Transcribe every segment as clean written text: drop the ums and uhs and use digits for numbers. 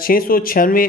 696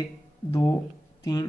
1 2 3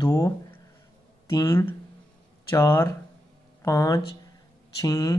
2 3 4 5 6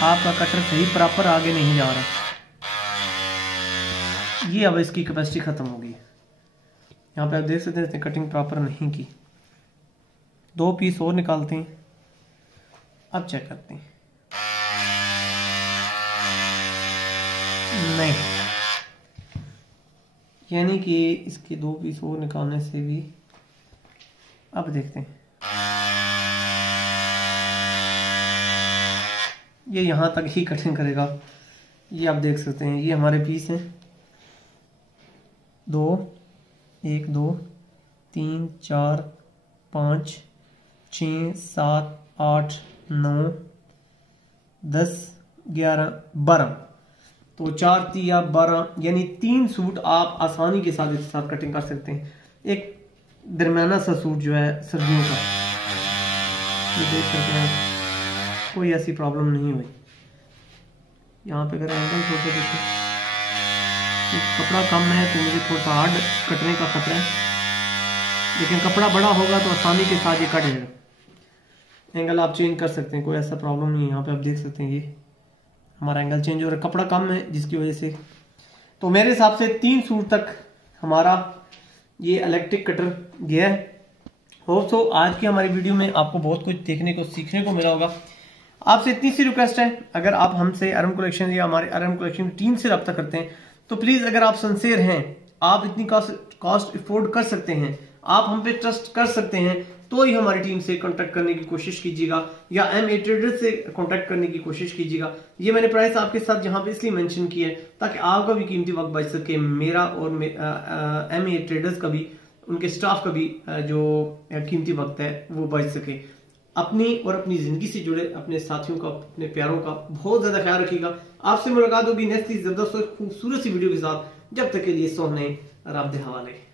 आपका कटर सही प्रॉपर आगे नहीं जा रहा। ये अब इसकी कैपेसिटी ख़त्म होगी। यहाँ पे आप देख सकते हैं कटिंग प्रॉपर नहीं की। 2 पीस और निकालते हैं, अब चेक करते हैं। नहीं, यानी कि इसके 2 पीस और निकालने से भी, अब देखते हैं, ये यहाँ तक ही कटिंग करेगा। ये आप देख सकते हैं, ये हमारे पीस हैं 2, 1, 2, 3, 4, 5, 6, 7, 8, 9, 10, 11, 12। तो 4 3 12, यानी 3 सूट आप आसानी के साथ इसके साथ कटिंग कर सकते हैं। एक दरमियाना सा सूट जो है सर्दियों का, ये देख सकते हैं, कोई ऐसी प्रॉब्लम नहीं हुई। यहाँ पे अगर एंगल थोड़ा सा देखें, कपड़ा कम है तो मुझे थोड़ा सा हार्ड कटने का खतरा है, लेकिन कपड़ा बड़ा होगा तो आसानी के साथ ये कट जाएगा। एंगल आप चेंज कर सकते हैं, कोई ऐसा प्रॉब्लम नहीं है। यहाँ पे आप देख सकते हैं ये हमारा एंगल चेंज हो रहा है, कपड़ा कम है जिसकी वजह से। तो मेरे हिसाब से 3 सूट तक हमारा ये इलेक्ट्रिक कटर गया है। होप सो आज की हमारी वीडियो में आपको बहुत कुछ देखने को सीखने को मिला होगा। आपसे इतनी सी रिक्वेस्ट है, अगर आप हमसे RM कलेक्शन या हमारे RM कलेक्शन टीम से रब्ता करते हैं तो प्लीज, अगर आप सिंसियर हैं, आप इतनी कॉस्ट अफोर्ड कर सकते हैं, आप हम पे ट्रस्ट कर सकते हैं, तो ही हमारी टीम से कांटेक्ट करने की कोशिश कीजिएगा या MA ट्रेडर से कांटेक्ट करने की कोशिश कीजिएगा। ये मैंने प्राइस आपके साथ यहाँ पे इसलिए मेंशन किया है ताकि आपका भी कीमती वक्त बच सके, मेरा और MA ट्रेडर्स का भी, उनके स्टाफ का भी जो कीमती वक्त है वो बच सके। अपनी और अपनी जिंदगी से जुड़े अपने साथियों का, अपने प्यारों का बहुत ज्यादा ख्याल रखिएगा। आपसे मुलाकात होगी नेक्स्ट जबरदस्त और खूबसूरत सी वीडियो के साथ। जब तक के लिए सोहने रब दे हवाले।